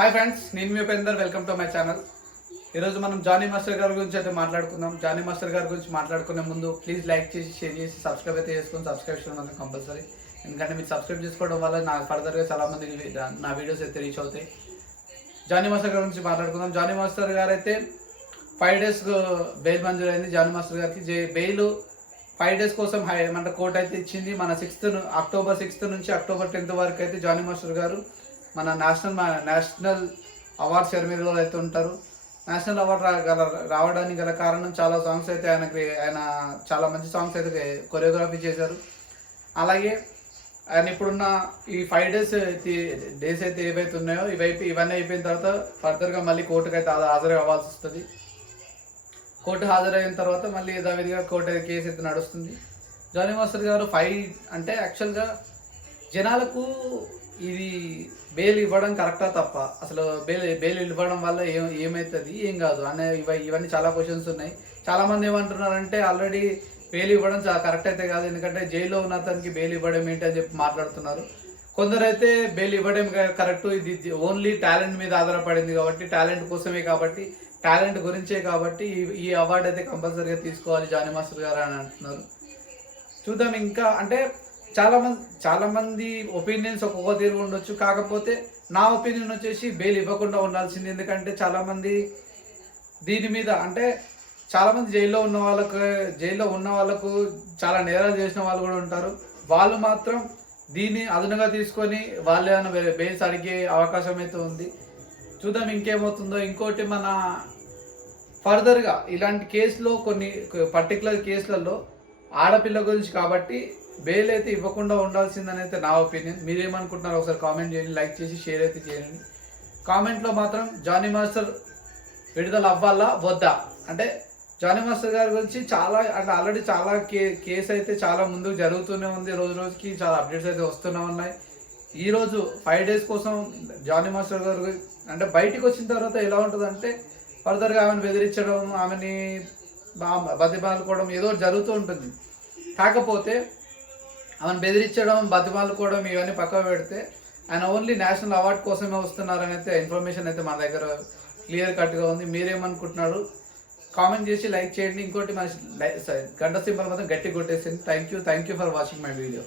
Hi friends, నేను మీ Upender. Welcome to my channel. ఈరోజు మనం జానీ మాస్టర్ గారి గురించి అయితే మాట్లాడుకుందాం. జానీ మాస్టర్ గారి గురించి మాట్లాడుకునే ముందు ప్లీజ్ లైక్ చేసి, షేర్ చేసి, సబ్స్క్రైబ్ అయితే చేసుకొని సబ్స్క్రైబ్ చేయడం అనేది కంపల్సరీ. ఎందుకంటే మీరు సబ్స్క్రైబ్ చేసుకోవడం వల్ల నాకు ఫర్దర్గా చాలామంది నా వీడియోస్ అయితే రీచ్ అవుతాయి. జానీ మాస్టర్ గారి గురించి మాట్లాడుకుందాం. జానీ మాస్టర్ గారు అయితే 5 days బెయిల్ మంజూరైంది. జానీ మాస్టర్ గారికి బెయిల్ 5 days కోసం ఏమంటే కోర్టు అయితే ఇచ్చింది. మన అక్టోబర్ 6 నుంచి అక్టోబర్ 10 వరకు అయితే జానీ మాస్టర్ గారు మన నేషనల్ అవార్డ్ సెరమనీలో అయితే ఉంటారు. నేషనల్ అవార్డ్ రావడానికి గల కారణం చాలా సాంగ్స్ అయితే ఆయన చాలా మంచి సాంగ్స్ అయితే కొరియోగ్రఫీ చేశారు. అలాగే ఆయన ఇప్పుడున్న ఈ 5 days అయితే ఏవైతే ఉన్నాయో ఇవన్నీ అయిపోయిన తర్వాత ఫర్దర్గా మళ్ళీ కోర్టుకు అయితే హాజరు అవ్వాల్సి వస్తుంది. కోర్టు హాజరైన తర్వాత మళ్ళీ యథావిధిగా కోర్టు కేసు అయితే నడుస్తుంది. జానీ మాస్టర్ గారు అంటే యాక్చువల్గా జనాలకు ఇది బెయిల్ ఇవ్వడం కరెక్టా తప్ప, అసలు బెయిల్ ఇవ్వడం వల్ల ఏమవుతుంది, ఏం కాదు అనే ఇవన్నీ చాలా క్వశ్చన్స్ ఉన్నాయి. చాలామంది ఏమంటున్నారంటే ఆల్రెడీ బెయిల్ ఇవ్వడం చాలా కరెక్ట్ అయితే కాదు, ఎందుకంటే జైల్లో ఉన్న అతనికి బెయిల్ ఇవ్వడం ఏంటి అని చెప్పి మాట్లాడుతున్నారు. కొందరైతే బెయిల్ ఇవ్వడం కరెక్ట్, ఇది ఓన్లీ టాలెంట్ మీద ఆధారపడింది కాబట్టి, టాలెంట్ కోసమే కాబట్టి, టాలెంట్ గురించే కాబట్టి ఈ అవార్డు అయితే తీసుకోవాలి జానీ మాస్టర్ గారు అని అంటున్నారు. చూద్దాం. ఇంకా అంటే చాలా మంది ఒపీనియన్స్ ఒక్కొక్క తీరు ఉండొచ్చు. కాకపోతే నా ఒపీనియన్ వచ్చేసి బెయిల్ ఇవ్వకుండా ఉండాల్సింది. ఎందుకంటే చాలామంది దీని మీద అంటే చాలామంది జైల్లో ఉన్న వాళ్ళకు చాలా నేరాలు చేసిన వాళ్ళు కూడా ఉంటారు. వాళ్ళు మాత్రం దీన్ని అదునుగా తీసుకొని వాళ్ళు ఏమైనా బెయిల్స్ అడిగే అవకాశం అయితే ఉంది. చూద్దాం ఇంకేమవుతుందో. ఇంకోటి, మన ఫర్దర్గా ఇలాంటి కేసులో కొన్ని పర్టికులర్ కేసులలో ఆడపిల్ల గురించి కాబట్టి బెయిల్ అయితే ఇవ్వకుండా ఉండాల్సిందని అయితే నా ఒపీనియన్. మీరేమనుకుంటున్నారు ఒకసారి కామెంట్ చేయండి, లైక్ చేసి షేర్ అయితే చేయండి. కామెంట్లో మాత్రం జానీ మాస్టర్ విడుదల అవ్వాలా వద్దా, అంటే జానీ మాస్టర్ గారి గురించి అంటే ఆల్రెడీ చాలా కేసు అయితే చాలా ముందుకు జరుగుతూనే ఉంది. రోజుకి చాలా అప్డేట్స్ అయితే వస్తూనే ఉన్నాయి. ఈరోజు 5 days కోసం జానీ మాస్టర్ గారు అంటే బయటికి వచ్చిన తర్వాత ఎలా ఉంటుందంటే ఫర్దర్గా ఆమెను బెదిరించడం, ఆమెని బతిమాలుకోవడం ఏదో జరుగుతూ ఉంటుంది. కాకపోతే ఆమెను బెదిరించడం, బతిమాలుకోవడం ఇవన్నీ పక్కన పెడితే ఆయన ఓన్లీ నేషనల్ అవార్డ్ కోసమే వస్తున్నారని అయితే ఇన్ఫర్మేషన్ అయితే మన దగ్గర క్లియర్ కట్గా ఉంది. మీరేమనుకుంటున్నారు కామెంట్ చేసి లైక్ చేయండి. ఇంకోటి మన గంట సింబల్ మాత్రం గట్టి కొట్టేసింది. Thank you for watching my video.